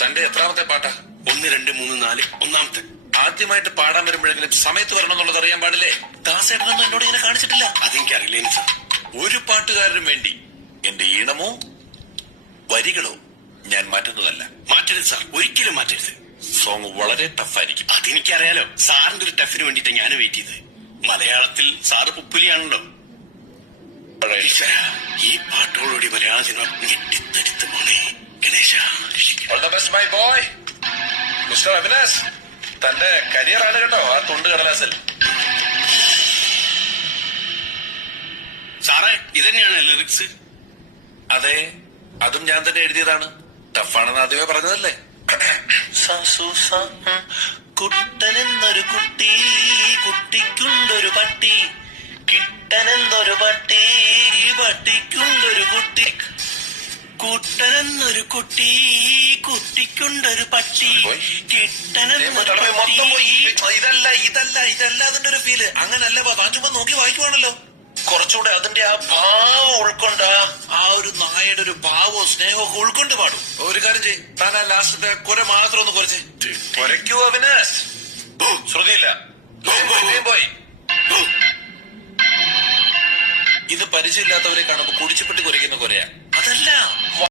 തന്റെ എത്രാമത്തെ പാട്ടാ? 1 2 3 4 ഒന്നാമത്തെ. ആദ്യമായിട്ട് പാടാൻ വരുമ്പോഴെങ്കിലും സമയത്ത് വരണം എന്നുള്ളത് അറിയാൻ പാടില്ലേ? ദാസേട്ടനൊന്നും എന്നോട് ഇങ്ങനെ കാണിച്ചിട്ടില്ല. അതെനിക്കറിയില്ല സാർ. ഒരു പാട്ടുകാരനും വേണ്ടി എന്റെ ഈണമോ വരികളോ ഞാൻ മാറ്റുന്നതല്ല. മാറ്റരുത് സാർ, ഒരിക്കലും മാറ്റരുത്. സോങ് വളരെ ടഫായിരിക്കും. അതെനിക്കറിയാലോ. സാറിന്റെ ഒരു ടഫിന് വേണ്ടിട്ട് ഞാൻ വെയിറ്റ് ചെയ്ത്. മലയാളത്തിൽ സാറ് പുപ്പുലിയാണല്ലോ. ഈ പാട്ടോടുകൂടി മലയാള സിനിമ ഞെട്ടിത്തടുത്ത് പോണേ. Ganesha all the best my boy. Mister Avinash, തന്റെ കരിയർ ആണ് കേട്ടോ ആ തുണ്ട് കടലാസിൽ. സാറേ, ഇതന്നെയാണ് ലിറിക്സ്? അതെ, അതും ഞാൻ തന്നെ എഴുതിയതാണ്. ടഫാണെന്ന് ആദ്യമേ പറഞ്ഞതല്ലേ. കുട്ടനെന്നൊരു കുട്ടി, കുട്ടിക്കുണ്ടൊരു പട്ടി, കിട്ടനെന്നൊരു പട്ടി, പട്ടിക്കുണ്ടൊരു കുട്ടി. കുട്ടനെന്നൊരു കുട്ടി, കുട്ടിക്കുണ്ടൊരു പട്ടി, കിട്ടനെന്നൊരു ഇതല്ല അതിന്റെ ഒരു ഫീല്. അങ്ങനല്ല, താൻ ചുമ്മാ നോക്കി വായിക്കുവാണല്ലോ. കുറച്ചുകൂടെ അതിന്റെ ആ ഭാവം ഉൾക്കൊണ്ട ആ ഒരു നായയുടെ ഒരു ഭാവോ സ്നേഹമോ ഒക്കെ ഉൾക്കൊണ്ട് പാടും. ഒരു കാര്യം ചെയ്യും, താൻ ആ ലാസ്റ്റത്തെ കുര മാത്രം ഒന്ന് കുറച്ച് കുരയ്ക്കൂ അവിനാശ്. ശ്രുതിയില്ല പോയി. ഇത് പരിചയമില്ലാത്തവരെ കാണുമ്പോ കുടിച്ചുപെട്ടി കുരയ്ക്കുന്ന കുരയാ.